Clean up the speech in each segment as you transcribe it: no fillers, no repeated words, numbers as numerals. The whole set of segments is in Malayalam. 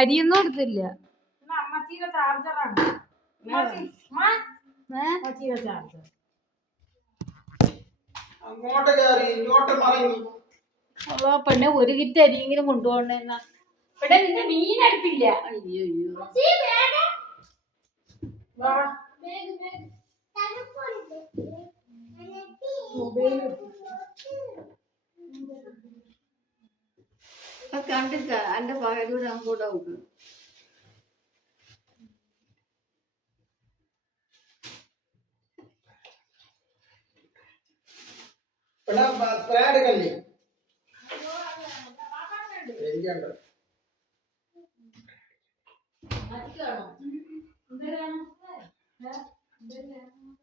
അരിയൊന്നും കൊടുത്തില്ല. പെണ്ണെ ഒരു കിറ്റ് അരിയെങ്കിലും കൊണ്ടുപോകണെന്നാ. ഇവിടെ നിന്റെ മീൻ എടുത്തില്ല. അയ്യോ കണ്ടില്ല എന്റെ പകലൂടെ അങ്ങോട്ട് നോക്ക്.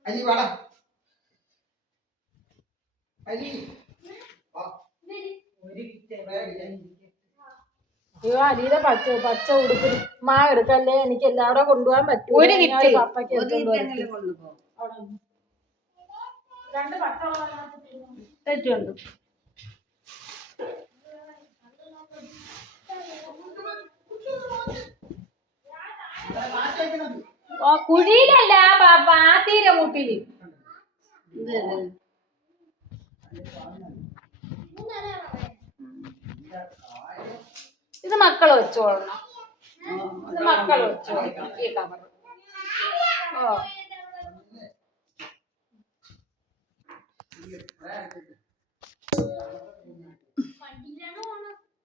അലി വാടാ അലി അയ്യോ അലിയുടെ പച്ച ഉടുപ്പിൽ മാ എടുക്കല്ലേ, എനിക്ക് എല്ലാവരും കൊണ്ടുപോകാൻ പറ്റും. ഒരു കിറ്റ് പപ്പയ്ക്ക് രണ്ട് തെറ്റുണ്ട്. കുഴിയിലല്ല പാത്തീര കൂട്ടില്. ഇത് മക്കള് വെച്ചോളണം. ഇത് മക്കള് വെച്ചോളണം ഈ കവർ. ഓ